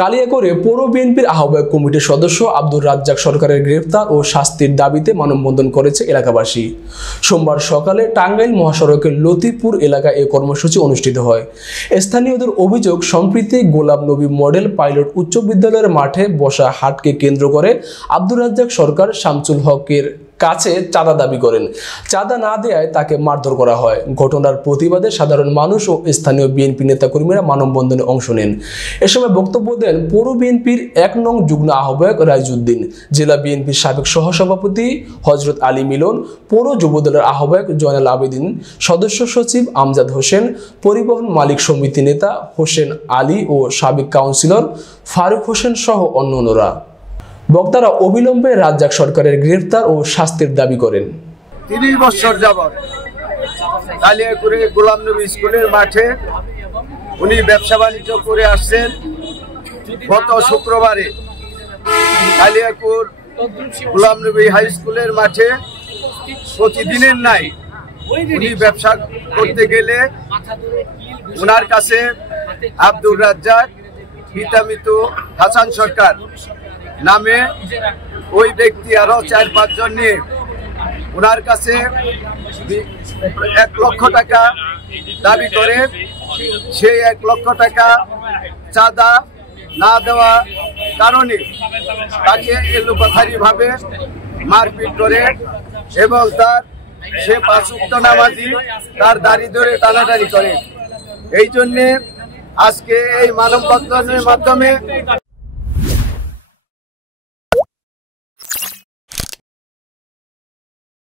কালিয়াকৈরে পৌর বিএনপির আহ্বায়ক কমিটির সদস্য আব্দুর রাজ্জাক সরকারের গ্রেফতার ও শাস্তির দাবিতে মানববন্ধন করেছে এলাকাবাসী। সোমবার সকালে টাঙ্গাইল মহাসড়কের লতিপুর এলাকায় এই কর্মসূচি অনুষ্ঠিত হয়। স্থানীয়দের অভিযোগ, সম্প্রতি গোলাম নবী মডেল পাইলট উচ্চ বিদ্যালয়ের মাঠে বসা হাটকে কেন্দ্র করে আব্দুর রাজ্জাক সরকার শামসুল হকের কাছে চাঁদা দাবি করেন। চাঁদা না দেওয়ায় তাকে মারধর করা হয়। ঘটনার প্রতিবাদে সাধারণ মানুষ ও স্থানীয় বিএনপি নেতাকর্মীরা মানববন্ধনে অংশ নেন। এ সময় বক্তব্য দেন পৌর বিএনপির ১ নং যুগ্ম আহ্বায়ক রাইজউদ্দিন, জেলা বিএনপির সাবেক সহসভাপতি হযরত আলী মিলন, পৌর যুবদলের আহ্বায়ক জয়নাল আবেদিন, সদস্য সচিব আমজাদ হোসেন, পরিবহন মালিক সমিতি নেতা হোসেন আলী ও সাবেক কাউন্সিলর ফারুক হোসেন সহ অন্যান্যরা। বক্তারা অবিলম্বে রাজ্জাক সরকারের গ্রেফতার ও শাস্তির দাবি করেন। ৩০ বছর যাবৎ কালিয়াকৈরে গোলাম নবী স্কুলের মাঠে উনি ব্যবসা বাণিজ্য করে আসছেন। গত শুক্রবারে কালিয়াকৈর গোলাম নবী হাই স্কুলের মাঠে প্রতিদিনের নাই উনি ব্যবসা করতে গেলে ওনার কাছে আব্দুর রাজ্জাক পিতামিত হাসান সরকার নামে ওই ব্যক্তি আরো ৪-৫ জন নিয়ে ওনার কাছে ১ লক্ষ টাকা দাবি করে। সেই ১ লক্ষ টাকা চাঁদা না দেওয়া কারণে তাকে এলোপাথারি ভাবে মারপিট করে এবং সে ৫ ওয়াক্ত নামাজি তার দাড়ি ধরে টানাটানি করে। এই জন্যে আজকে এই মানববন্ধনের মাধ্যমে